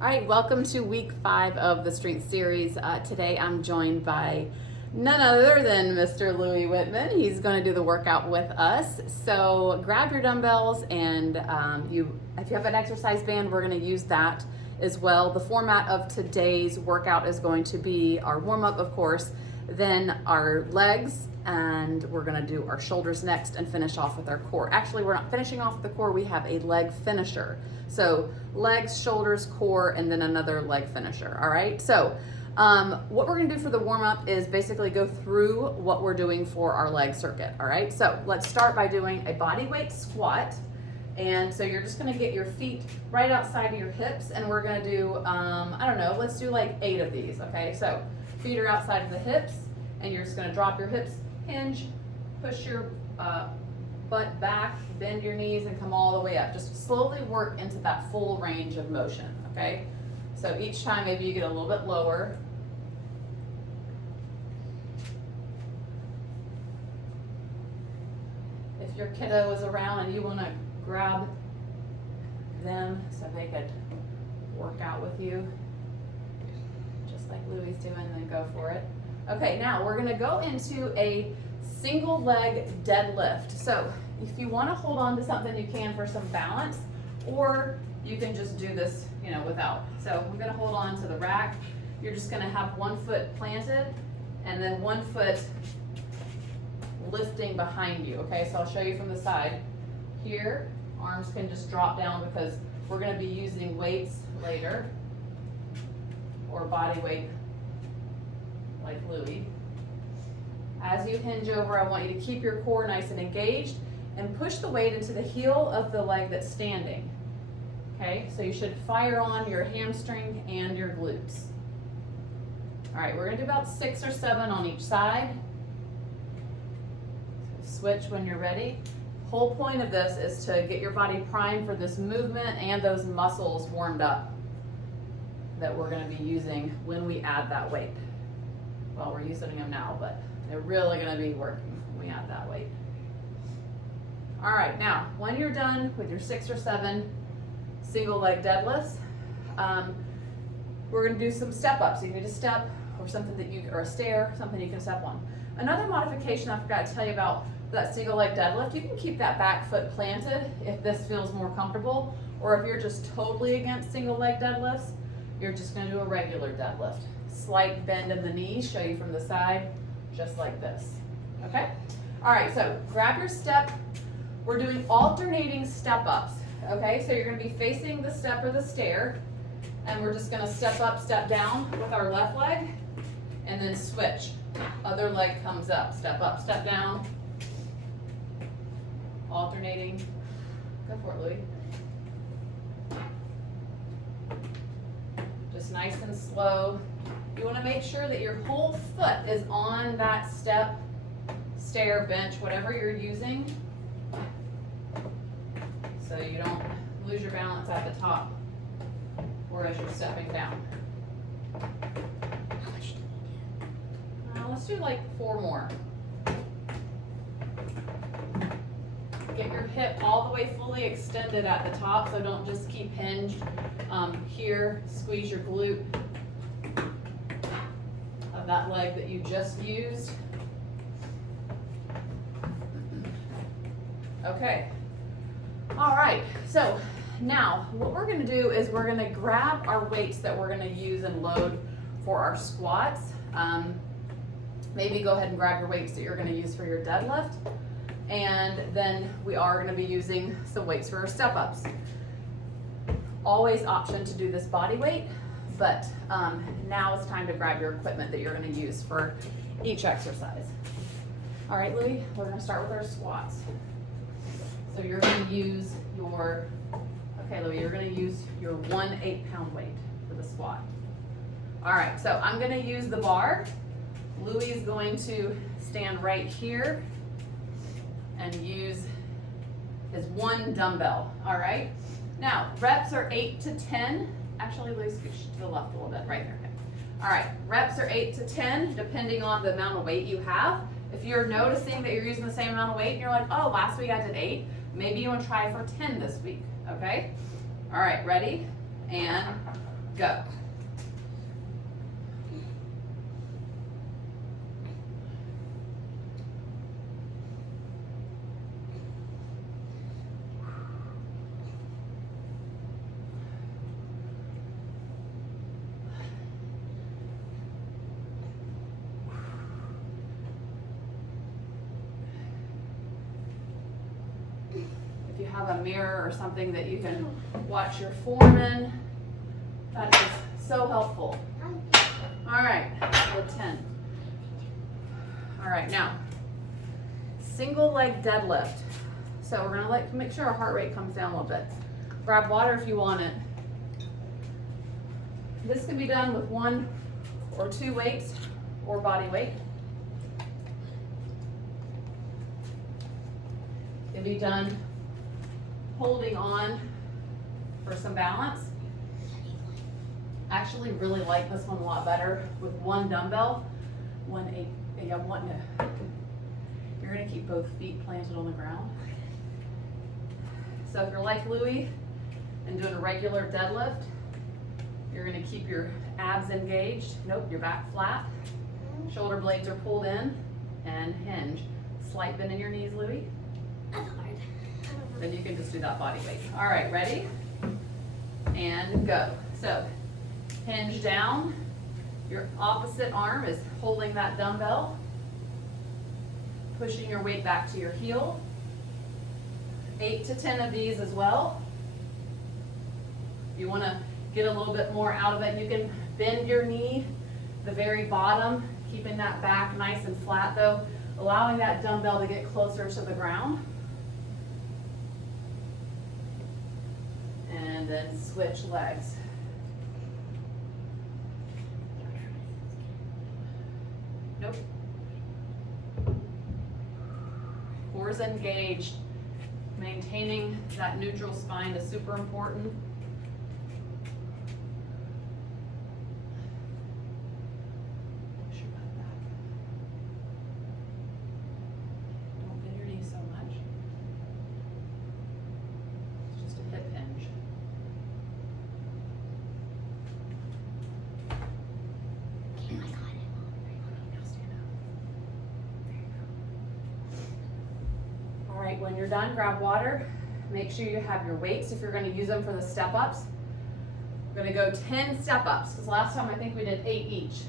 All right, welcome to week 5 of the Strength Series. Today I'm joined by none other than Mr. Louis Whitman. He's going to do the workout with us. So grab your dumbbells and if you have an exercise band, we're going to use that as well. The format of today's workout is going to be our warm-up, of course, then our legs, and we're going to do our shoulders next and finish off with our core. Actually, we're not finishing off with the core, we have a leg finisher. So legs, shoulders, core, and then another leg finisher, all right? So what we're gonna do for the warm-up is basically go through what we're doing for our leg circuit, all right? So let's start by doing a body weight squat. And so you're just gonna get your feet right outside of your hips, and we're gonna do, I don't know, let's do like 8 of these, okay? So feet are outside of the hips, and you're just gonna drop your hips, hinge, push your butt back, bend your knees, and come all the way up. Just slowly work into that full range of motion, okay? So each time maybe you get a little bit lower. If your kiddo is around and you want to grab them so they could work out with you, just like Louis doing, then go for it. Okay, now we're gonna go into a single leg deadlift. So if you want to hold on to something, you can for some balance, or you can just do this, without. So we're going to hold on to the rack. You're just going to have one foot planted and then one foot lifting behind you. Okay, so I'll show you from the side. Here, arms can just drop down because we're going to be using weights later, or body weight like Louis. As you hinge over, I want you to keep your core nice and engaged and push the weight into the heel of the leg that's standing. Okay, so you should fire on your hamstring and your glutes. All right, we're gonna do about 6 or 7 on each side. So switch when you're ready. Whole point of this is to get your body primed for this movement and those muscles warmed up that we're gonna be using when we add that weight. Well, we're using them now, but they're really gonna be working when we add that weight. All right, now, when you're done with your 6 or 7 single leg deadlifts, we're gonna do some step ups. You need a step or something or a stair, something you can step on. Another modification I forgot to tell you about that single leg deadlift, you can keep that back foot planted if this feels more comfortable, or if you're just totally against single leg deadlifts, you're just gonna do a regular deadlift. Slight bend in the knees, show you from the side, just like this, okay? All right, so grab your step. We're doing alternating step ups, okay? So you're gonna be facing the step or the stair, and we're just gonna step up, step down with our left leg, and then switch. Other leg comes up, step down. Alternating. Go for it, Louis. Just nice and slow. You wanna make sure that your whole foot is on that step, stair, bench, whatever you're using, so you don't lose your balance at the top or as you're stepping down. How much do we do? Let's do like 4 more. Get your hip all the way fully extended at the top, so don't just keep hinged here. Squeeze your glute of that leg that you just used. Okay. All right, so now what we're gonna do is we're gonna grab our weights that we're gonna use and load for our squats. Maybe go ahead and grab your weights that you're gonna use for your deadlift. And then we are gonna be using some weights for our step ups. Always option to do this body weight, but now it's time to grab your equipment that you're gonna use for each exercise. All right, Louis, we're gonna start with our squats. So you're gonna use your, okay Louis, you're gonna use your 1 8-pound weight for the squat. All right, so I'm gonna use the bar. Louis is going to stand right here and use his 1 dumbbell, all right? Now, reps are 8 to 10. Actually, Louis, scooch to the left a little bit, right there. Okay. All right, reps are 8 to 10, depending on the amount of weight you have. If you're noticing that you're using the same amount of weight and you're like, oh, last week I did 8, maybe you wanna try for 10 this week, okay? All right, ready? And go. If you have a mirror or something that you can watch your form in, that is so helpful. All right, good 10. All right, now, single leg deadlift. So we're gonna make sure our heart rate comes down a little bit. Grab water if you want it. This can be done with 1 or 2 weights or body weight. It can be done holding on for some balance. I actually really like this one a lot better with 1 dumbbell. You're gonna keep both feet planted on the ground. So if you're like Louie and doing a regular deadlift, you're gonna keep your abs engaged. Nope, your back flat. Shoulder blades are pulled in and hinge. Slight bend in your knees, Louie. That's hard. Then you can just do that body weight. All right, ready? And go. So hinge down. Your opposite arm is holding that dumbbell. Pushing your weight back to your heel. 8 to 10 of these as well. If you want to get a little bit more out of it, you can bend your knee, the very bottom, keeping that back nice and flat though, allowing that dumbbell to get closer to the ground. And then switch legs. Nope. Core's engaged. Maintaining that neutral spine is super important. Push your butt back. Don't bend your knees so much. It's just a hip hinge. Okay, I got it. Now stand up. There you go. All right, when you're done, grab water. Make sure you have your weights if you're going to use them for the step ups. We're going to go 10 step ups because last time I think we did 8 each.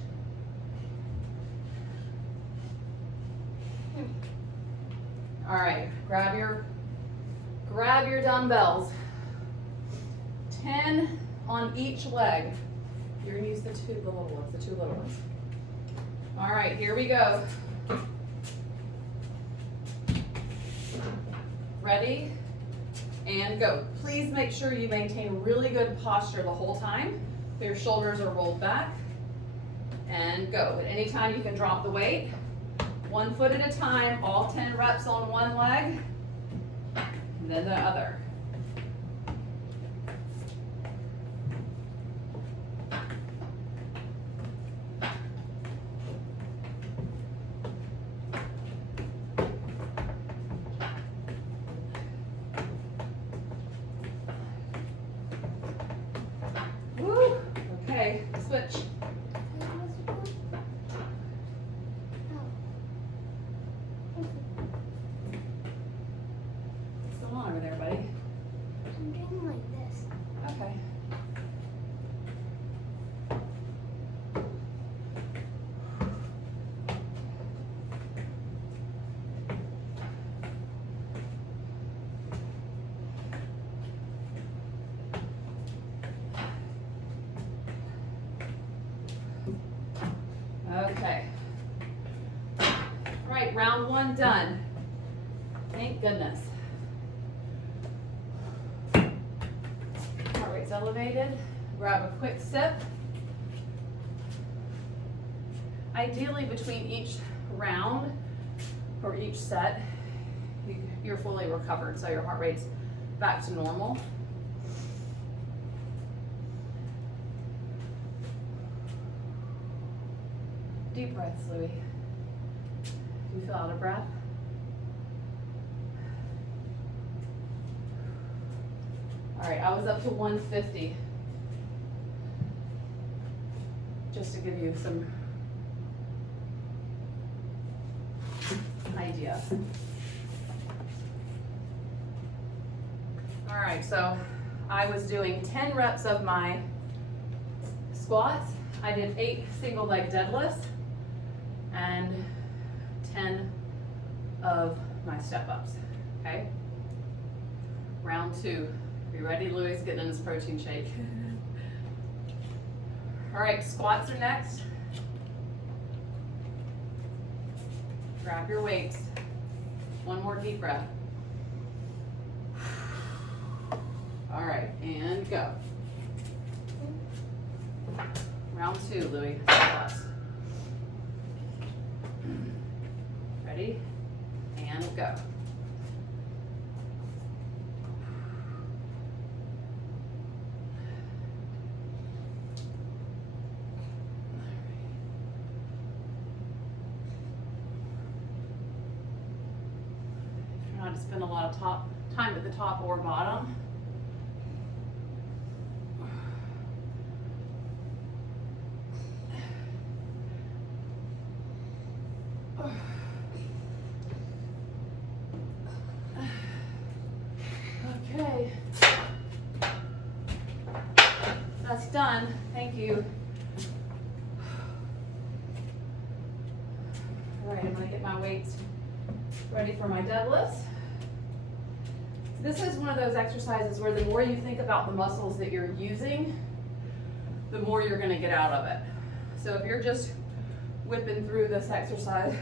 All right, grab your dumbbells. 10 on each leg. You're going to use the two little ones. All right, here we go. Ready? And go. Please make sure you maintain really good posture the whole time. Your shoulders are rolled back. And go. At any time you can drop the weight. 1 foot at a time, all 10 reps on one leg, and then the other. Woo! Okay, switch. What's going on over there, buddy? I'm doing like this. Okay. Okay. All right, round 1 done. Thank goodness. Heart rate's elevated. Grab a quick sip. Ideally, between each round or each set, you're fully recovered, so your heart rate's back to normal. Deep breaths, Louie. Do you feel out of breath? All right, I was up to 150. just to give you some idea. All right, so I was doing 10 reps of my squats. I did 8 single leg deadlifts and 10 of my step ups, okay? Round 2. Are you ready? Louis is getting in his protein shake. All right, squats are next. Grab your weights. One more deep breath. All right, and go. Round 2, Louis. Squats. Ready? And go. Try not to spend a lot of time at the top or bottom. Okay, that's done. Thank you. All right, I'm gonna get my weights ready for my deadlifts. This is one of those exercises where the more you think about the muscles that you're using, the more you're gonna get out of it. So if you're just whipping through this exercise,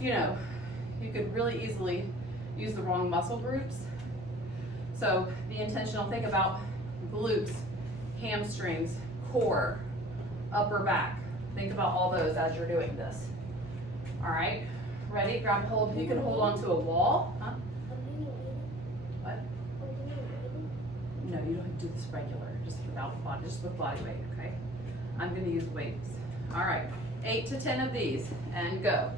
you know, you could really easily use the wrong muscle groups. So be intentional, think about glutes, hamstrings, core, upper back. Think about all those as you're doing this. All right, ready? Grab hold. You can hold onto a wall. Huh? What? No, you don't do this regular, just without body, just with body weight, okay? I'm gonna use weights. All right, 8 to 10 of these, and go.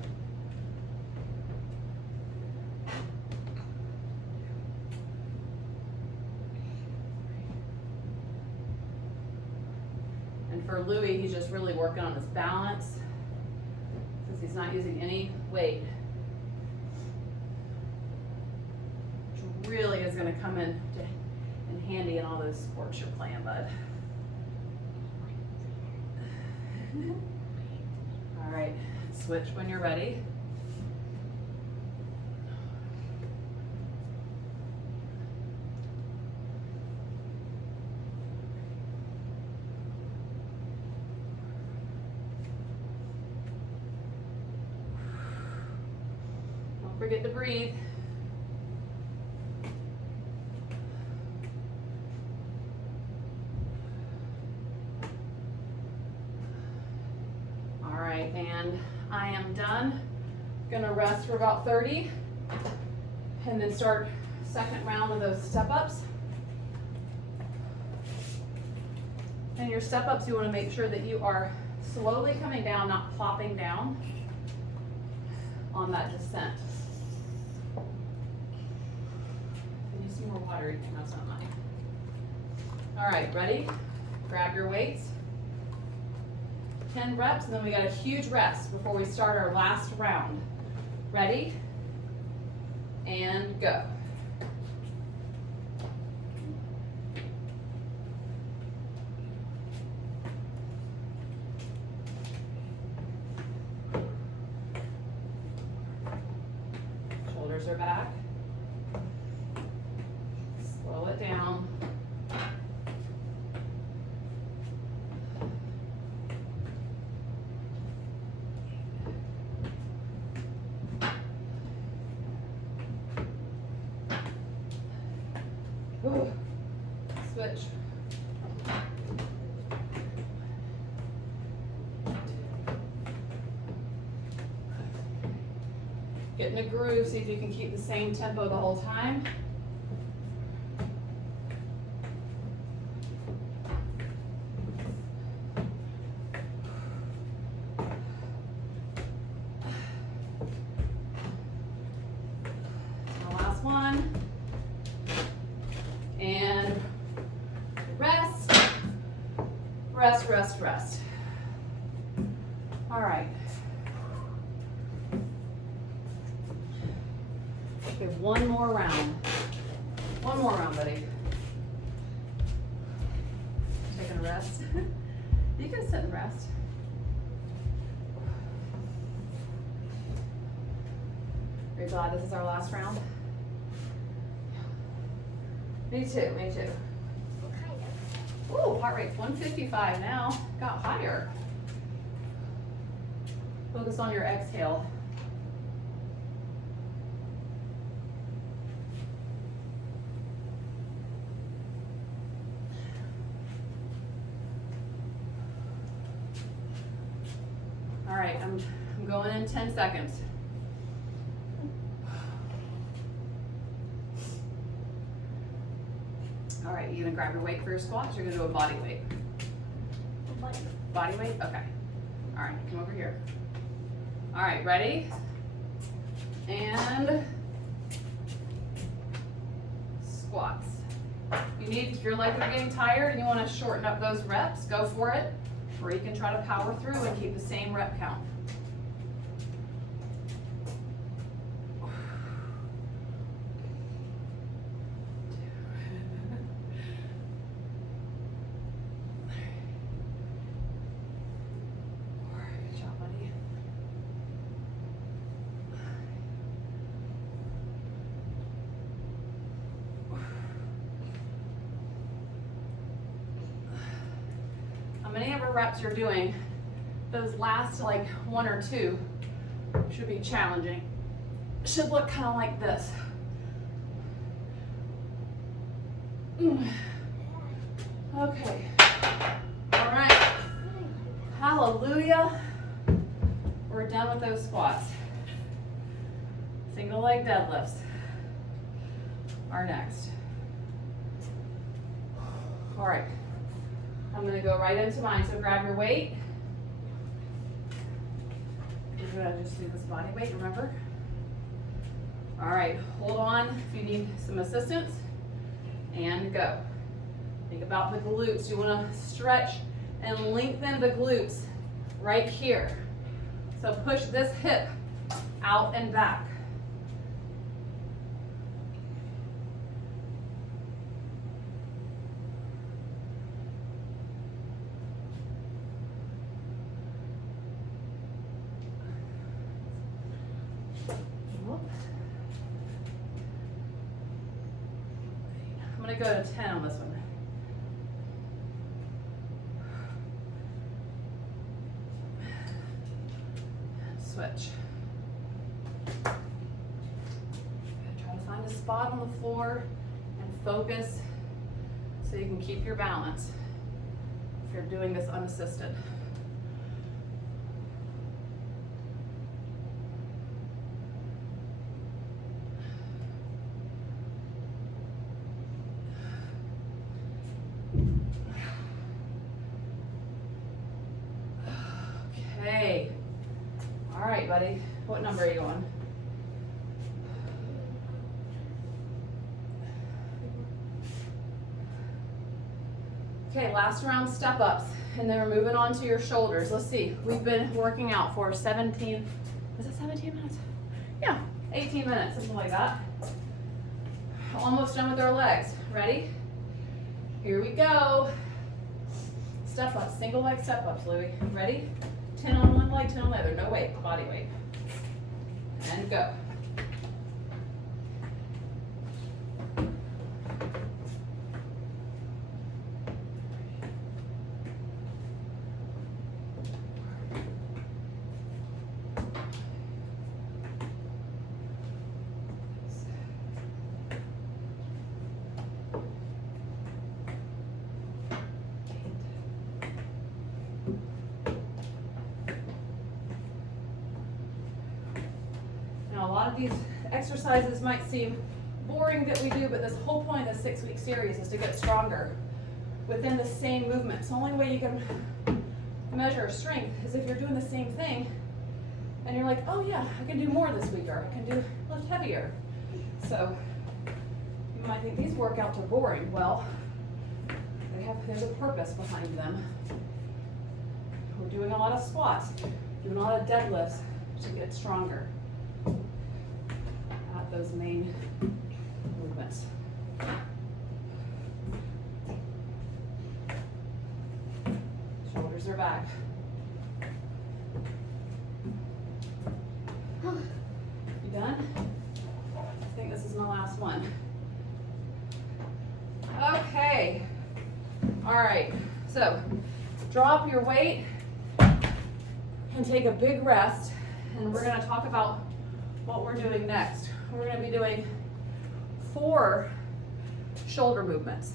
And for Louis, he's just really working on his balance since he's not using any weight. Which really is gonna come in handy in all those sports you're playing, bud. All right, switch when you're ready. Don't forget to breathe. And I am done. Gonna rest for about 30 and then start second round of those step ups. And your step ups, you want to make sure that you are slowly coming down, not plopping down on that descent. I need some more water. You can have some of mine. All right, ready? Grab your weights. 10 reps, and then we got a huge rest before we start our last round. Ready? And go. Shoulders are back. Slow it down. Switch. Get in a groove, see if you can keep the same tempo the whole time. The last one. And rest. rest, rest, rest. All right. Okay, one more round. One more round, buddy. Taking a rest. You can sit and rest. Are you glad this is our last round? Me too, me too. Kind of. Ooh, heart rate's 155 now. Got higher. Focus on your exhale. All right, I'm going in 10 seconds. All right, you gonna grab your weight for your squats? You're gonna do a body weight. But Body weight? Okay. All right, come over here. All right, ready? And squats. If your legs are getting tired and you want to shorten up those reps, go for it. Or you can try to power through and keep the same rep count. Good job, buddy. How many ever reps you're doing, those last like one or two should be challenging. Should look kind of like this. Okay. All right. Hallelujah. We're done with those squats. Single leg deadlifts are next. All right. I'm gonna go right into mine. So grab your weight. We're gonna just do this body weight, remember? All right, hold on if you need some assistance, and go. Think about the glutes. You wanna stretch and lengthen the glutes right here. So push this hip out and back. I'm gonna go to 10 on this one. Switch. Try to find a spot on the floor and focus so you can keep your balance if you're doing this unassisted. Okay. All right, buddy. What number are you on? Okay, last round step ups, and then we're moving on to your shoulders. Let's see. We've been working out for 17, is it 17 minutes? Yeah, 18 minutes, something like that. Almost done with our legs. Ready? Here we go. Step ups, single leg step ups, Louie. Ready? 10 on one leg, 10 on the other. No weight, body weight. And go. Now, a lot of these exercises might seem boring that we do, but this whole point of the 6-week series is to get stronger within the same movement. It's the only way you can measure strength is if you're doing the same thing and you're like, oh yeah, I can do more this week, or I can lift heavier. So you might think these workouts are boring. Well, there's a purpose behind them. We're doing a lot of squats, doing a lot of deadlifts to get stronger at those main movements. Shoulders are back. You done? I think this is my last one. Okay. All right. So drop your weight and take a big rest. And we're going to talk about what we're doing next. We're going to be doing 4 shoulder movements.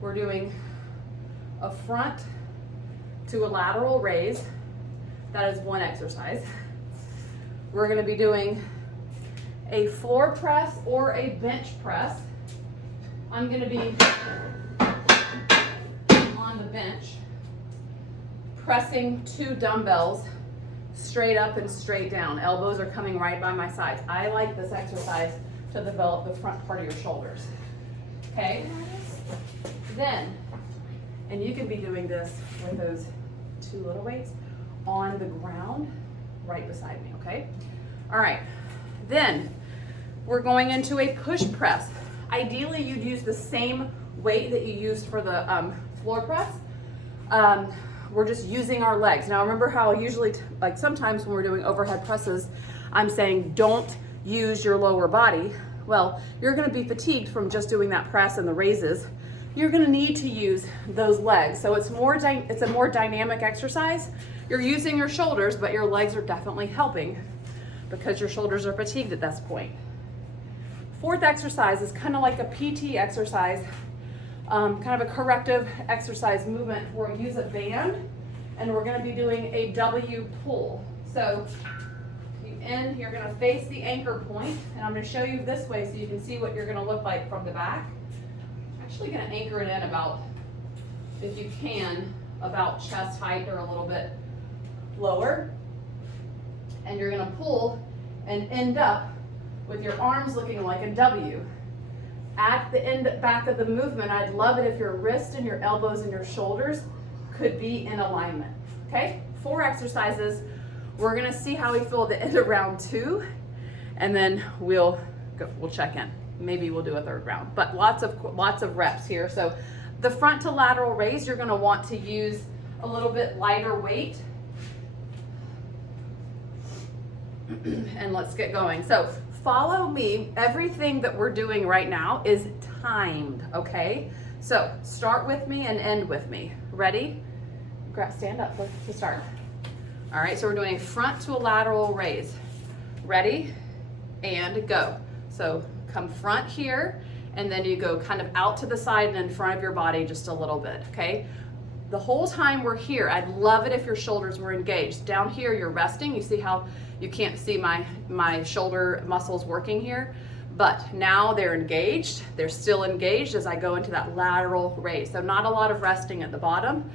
We're doing a front to a lateral raise. That is one exercise. We're going to be doing a floor press or a bench press. I'm going to be on the bench, pressing 2 dumbbells straight up and straight down. Elbows are coming right by my sides. I like this exercise to develop the front part of your shoulders. Okay? Then, and you can be doing this with those 2 little weights on the ground right beside me, okay? All right, then we're going into a push press. Ideally, you'd use the same weight that you used for the floor press. We're just using our legs. Now remember how usually, like sometimes when we're doing overhead presses, I'm saying don't use your lower body. Well, you're gonna be fatigued from just doing that press and the raises. You're gonna need to use those legs. So it's a more dynamic exercise. You're using your shoulders, but your legs are definitely helping because your shoulders are fatigued at this point. 4th exercise is kind of like a PT exercise, kind of a corrective exercise movement where we use a band and we're gonna be doing a W pull. So you're gonna face the anchor point, and I'm gonna show you this way so you can see what you're gonna look like from the back. I'm actually gonna anchor it in about, if you can, about chest height or a little bit lower. And you're gonna pull and end up with your arms looking like a W. At the end back of the movement, I'd love it if your wrist and your elbows and your shoulders could be in alignment. Okay, 4 exercises. We're gonna see how we feel at the end of round 2, and then we'll check in. Maybe we'll do a 3rd round, but lots of reps here. So the front to lateral raise, you're gonna want to use a little bit lighter weight. And let's get going. So follow me. Everything that we're doing right now is timed, okay? So start with me and end with me. Ready? Stand up to start. All right, so we're doing front to a lateral raise. Ready? And go. So come front here, and then you go kind of out to the side and in front of your body just a little bit, okay? The whole time we're here, I'd love it if your shoulders were engaged. Down here, you're resting. You see how you can't see my shoulder muscles working here? But now they're engaged. They're still engaged as I go into that lateral raise. So not a lot of resting at the bottom.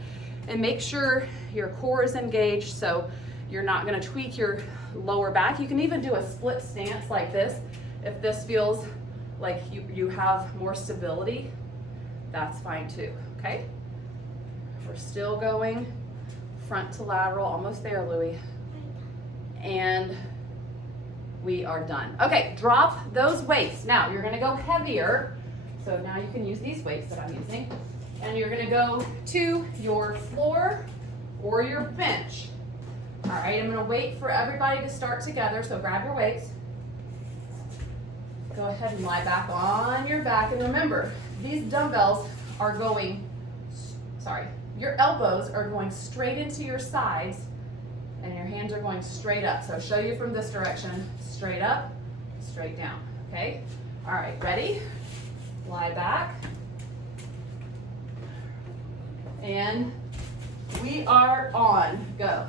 And make sure your core is engaged so you're not gonna tweak your lower back. You can even do a split stance like this. If this feels like you have more stability, that's fine too, okay? We're still going front to lateral, almost there, Louie. And we are done. Okay, drop those weights. Now you're gonna go heavier. So now you can use these weights that I'm using. And you're gonna go to your floor or your bench. All right, I'm gonna wait for everybody to start together, so grab your weights. Go ahead and lie back on your back. And remember, these dumbbells are going, your elbows are going straight into your sides and your hands are going straight up. So I'll show you from this direction, straight up, straight down, okay? All right, ready? Lie back. And we are on, go.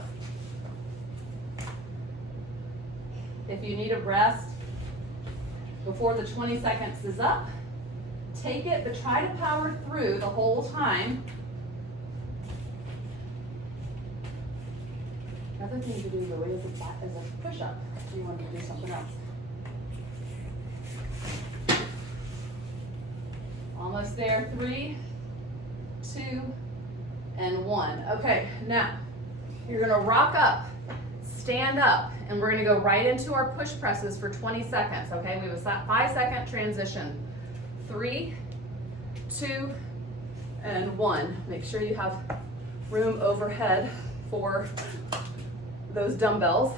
If you need a rest before the 20 seconds is up, take it, but try to power through the whole time. Another thing to do, Louie, is a push-up if you want to do something else. Almost there, 3, 2, and 1. Okay, now you're gonna rock up, stand up, and we're gonna go right into our push presses for 20 seconds, okay? We have a 5-second transition. 3, 2, and 1. Make sure you have room overhead for those dumbbells.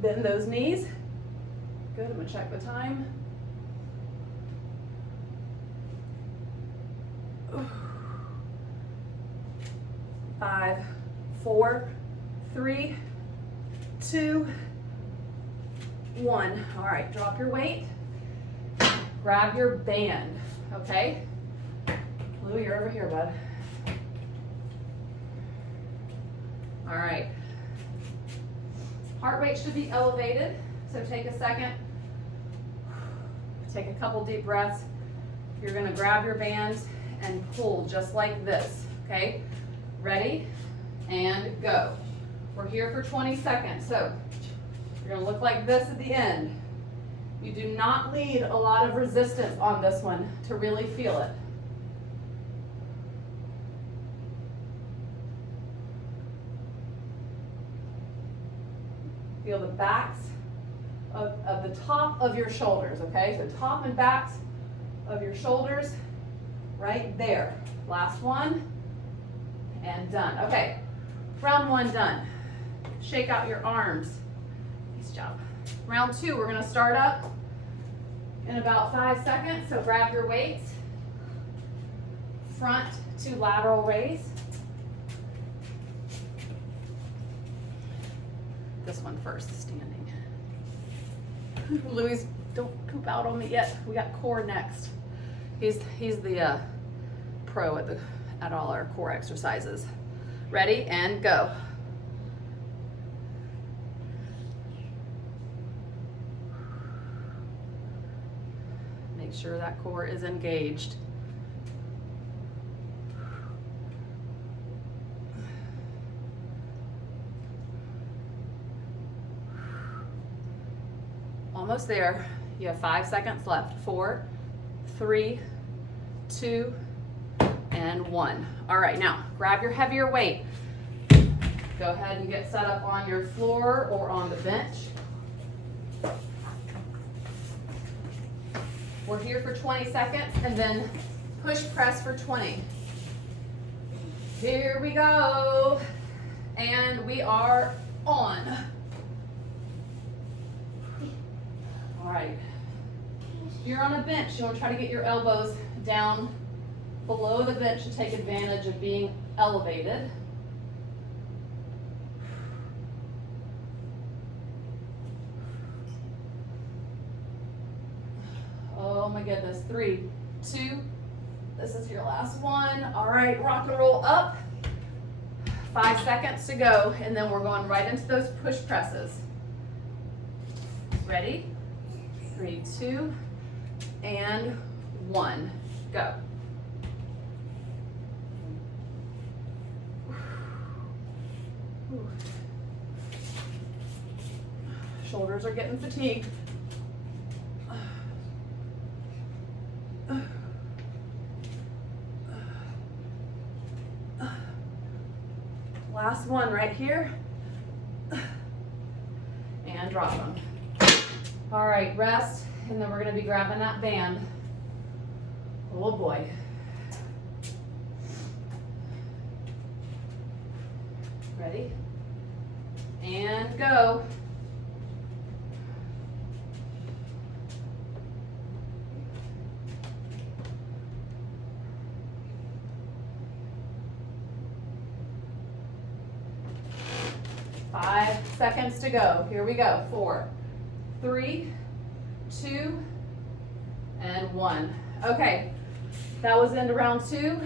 Bend those knees. Good, I'm gonna check the time. 5, 4, 3, 2, 1. All right, drop your weight. Grab your band, okay? Lou, you're over here, bud. All right. Heart rate should be elevated, so take a second. Take a couple deep breaths. You're gonna grab your bands and pull just like this, okay? Ready? And go. We're here for 20 seconds, so you're gonna look like this at the end. You do not need a lot of resistance on this one to really feel it. Feel the backs of the top of your shoulders, okay? So top and backs of your shoulders right there. Last one, and done. Okay, round 1 done. Shake out your arms. Nice job. Round 2, we're gonna start up in about 5 seconds, so grab your weights. Front to lateral raise. This one first, standing. Louis, don't poop out on me yet. We got core next. He's the pro at all our core exercises. Ready and go. Make sure that core is engaged. Almost there. You have 5 seconds left. 4, 3, 2, and 1. All right, now grab your heavier weight. Go ahead and get set up on your floor or on the bench. We're here for 20 seconds and then push press for 20. Here we go. And we are on. All right. If you're on a bench, you want to try to get your elbows down below the bench to take advantage of being elevated. Oh my goodness. 3, 2, this is your last one. All right, rock and roll up. 5 seconds to go, and then we're going right into those push presses. Ready? 3, 2, and 1. Go. Shoulders are getting fatigued. Last one right here. And drop them. All right, rest, and then we're gonna be grabbing that band. Oh boy. Ready? And go. Five seconds to go. Here we go. 4, 3, 2, and 1. Okay, that was into round 2.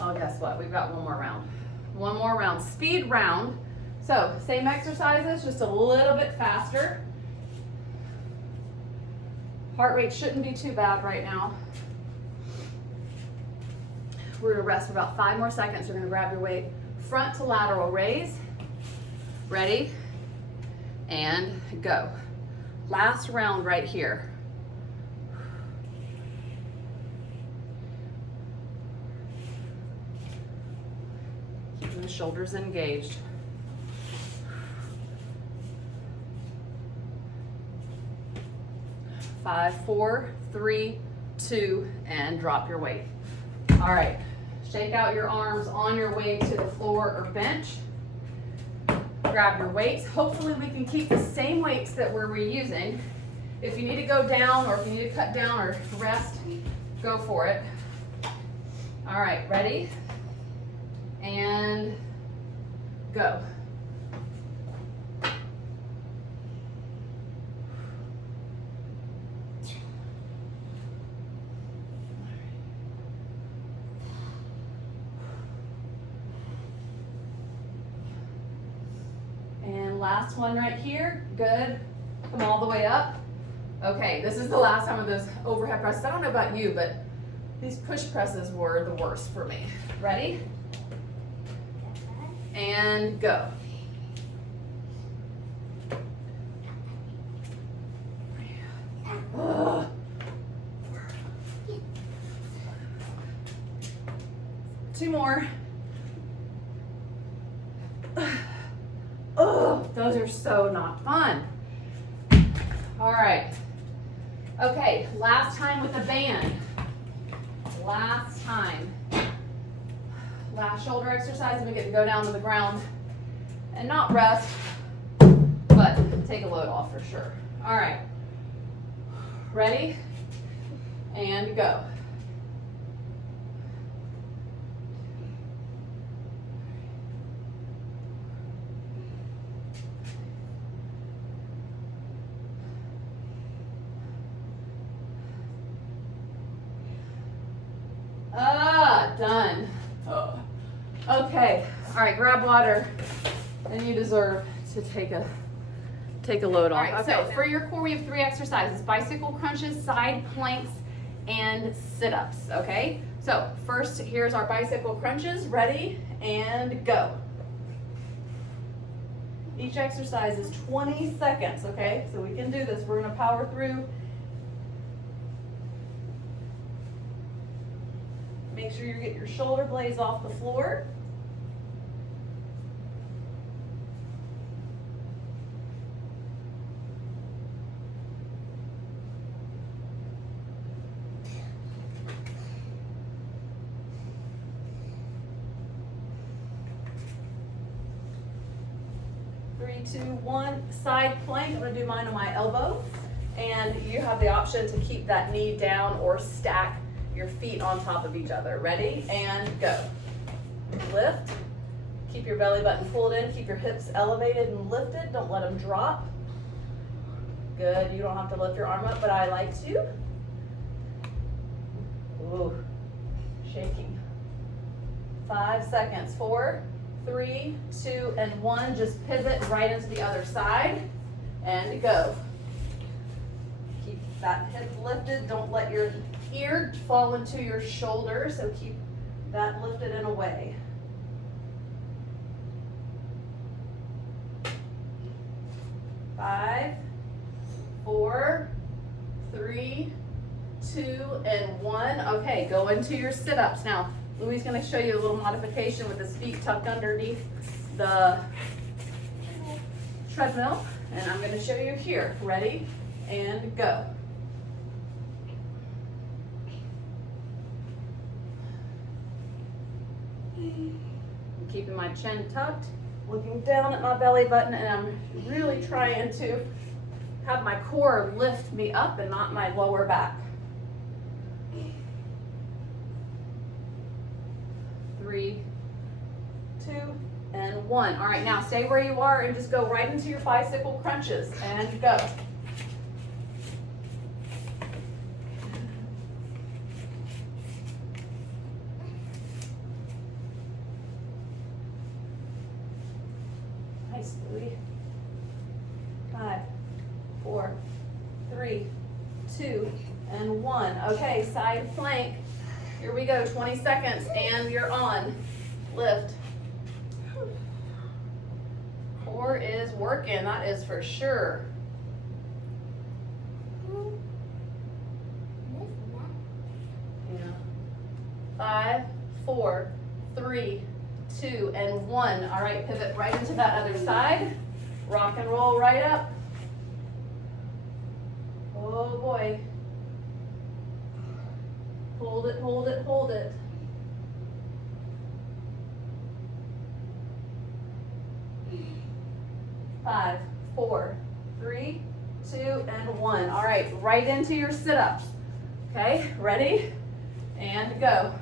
Oh, guess what? We've got one more round. One more round, speed round. So same exercises, just a little bit faster. Heart rate shouldn't be too bad right now. We're gonna rest for about 5 more seconds. You're gonna grab your weight, front to lateral raise. Ready? And go. Last round right here. And shoulders engaged. Five, four, three, two, and drop your weight. All right, shake out your arms on your way to the floor or bench. Grab your weights. Hopefully we can keep the same weights that we're reusing. If you need to go down or if you need to cut down or rest, go for it. All right, ready? And go. And last one right here. Good. Come all the way up. Okay, this is the last time of those overhead presses. I don't know about you, but these push presses were the worst for me. Ready? And go. Ugh. Two more. Oh, those are so not fun. All right. Okay, last time with the band. Last time. Last shoulder exercise, and we get to go down to the ground and not rest, but take a load off for sure. All right. Ready? And go. Done. Oh. Okay. All right, grab water, and you deserve to take a load off. All right, okay. So for your core, we have 3 exercises: bicycle crunches, side planks, and sit-ups, okay? So first, here's our bicycle crunches. Ready, and go. Each exercise is 20 seconds, okay? So we can do this. We're gonna power through. Make sure you get your shoulder blades off the floor. Three, two, one, side plank. I'm gonna do mine on my elbow. And you have the option to keep that knee down or stack your feet on top of each other. Ready? And go. Lift. Keep your belly button pulled in. Keep your hips elevated and lifted. Don't let them drop. Good. You don't have to lift your arm up, but I like to. Ooh. Shaking. 5 seconds. 4, 3, 2, and 1. Just pivot right into the other side and go. Keep that hip lifted. Don't let your ear fall into your shoulder, so keep that lifted and away. Five, 4, 3, 2, and 1. Okay, go into your sit-ups. Now, Louis is going to show you a little modification with his feet tucked underneath the treadmill, and I'm going to show you here. Ready? And go. I'm keeping my chin tucked, looking down at my belly button, and I'm really trying to have my core lift me up and not my lower back. 3, 2, and 1. All right, now stay where you are and just go right into your bicycle crunches and go. Nice, Louis. 5, 4, 3, 2, and 1. Okay, side plank. Here we go, 20 seconds, and you're on. Lift. Core is working, that is for sure. Yeah. 5, 4, 3, 2, and 1. All right, pivot right into that other side. Rock and roll right up. Oh boy. Hold it, hold it, hold it. Five, 4, 3, 2, and 1. All right, right into your sit-ups. Okay, ready? And go.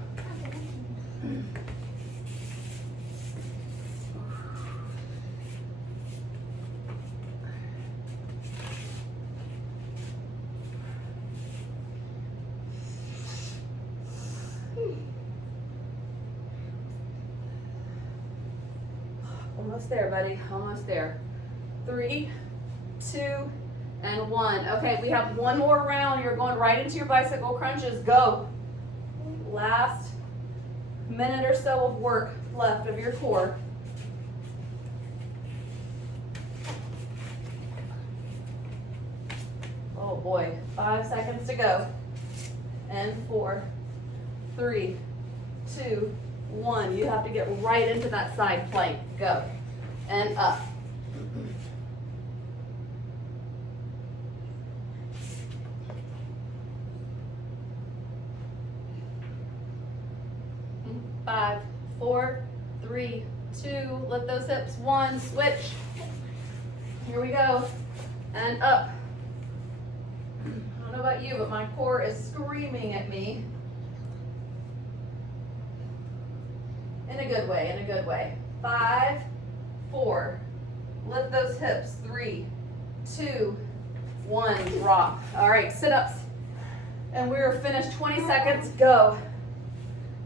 Almost there, buddy, almost there. 3, 2, and 1. Okay, we have one more round. You're going right into your bicycle crunches. Go. Last minute or so of work left of your core. Oh boy, 5 seconds to go. And 4, 3, 2, 1. You have to get right into that side plank. Go. And up. Five, 4, 3, 2, lift those hips, 1, switch. Here we go, and up. I don't know about you, but my core is screaming at me. In a good way, in a good way. 5, 4, lift those hips, 3, 2, 1, drop. All right, sit-ups. And we're finished, 20 seconds, go.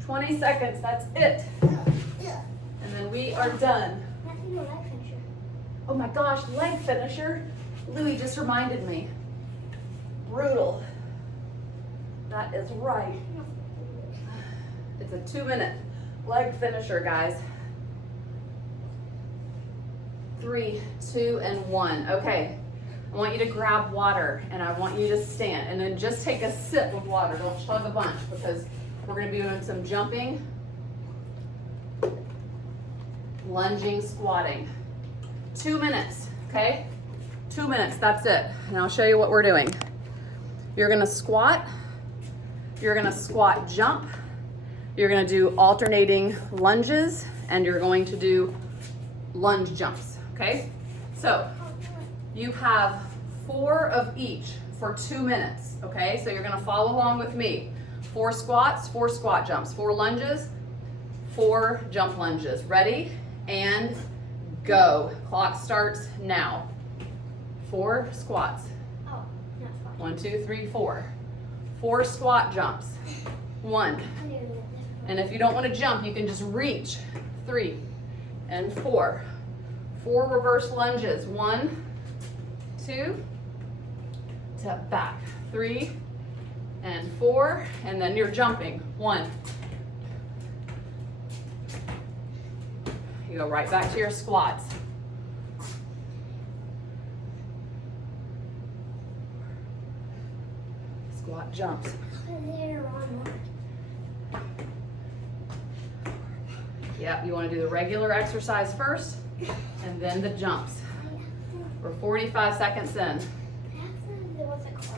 20 seconds, that's it. And then we are done. Oh my gosh, leg finisher. Louis just reminded me. Brutal. That is right. It's a 2-minute leg finisher, guys. 3, 2, and 1. Okay, I want you to grab water and I want you to stand and then just take a sip of water. Don't chug a bunch because we're going to be doing some jumping, lunging, squatting. 2 minutes, okay? 2 minutes, that's it. And I'll show you what we're doing. You're going to squat, you're going to squat jump, you're going to do alternating lunges, and you're going to do lunge jumps, okay? So you have 4 of each for 2 minutes, okay? So you're going to follow along with me. 4 squats, 4 squat jumps, 4 lunges, 4 jump lunges. Ready? And go. Clock starts now. 4 squats. Oh, not squat. 1, 2, 3, 4. 4 squat jumps. 1. And if you don't want to jump, you can just reach. 3 and 4. 4 reverse lunges. 1, 2, to back. 3 and 4, and then you're jumping. 1. You go right back to your squats. Squat jumps. Yep, you want to do the regular exercise first, and then the jumps. We're 45 seconds in.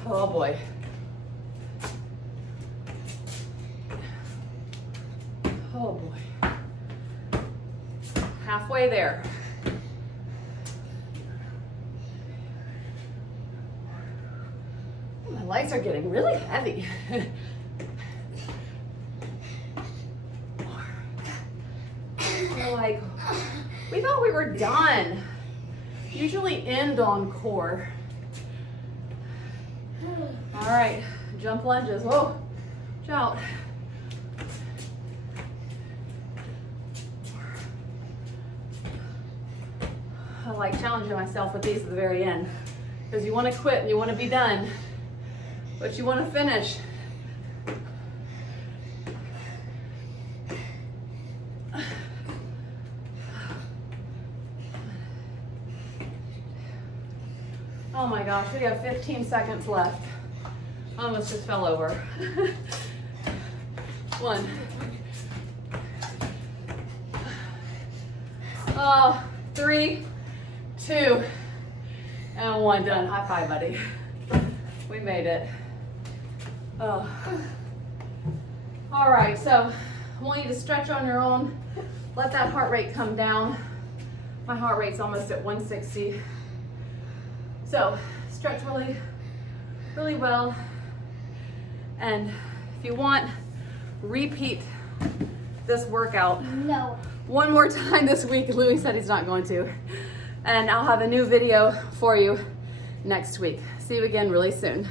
Oh boy. Oh boy. Halfway there. My legs are getting really heavy. We're like, we thought we were done. Usually end on core. All right, jump lunges. Whoa, watch out. I like challenging myself with these at the very end because you want to quit and you want to be done, but you want to finish. Oh my gosh, we have 15 seconds left. Almost just fell over. 1, Oh, 3, 2, and 1. Done. High five, buddy. We made it. Oh. All right, so I want you to stretch on your own. Let that heart rate come down. My heart rate's almost at 160. So stretch really, really well. And if you want, repeat this workout No. one more time this week. Louis said he's not going to. And I'll have a new video for you next week. See you again really soon.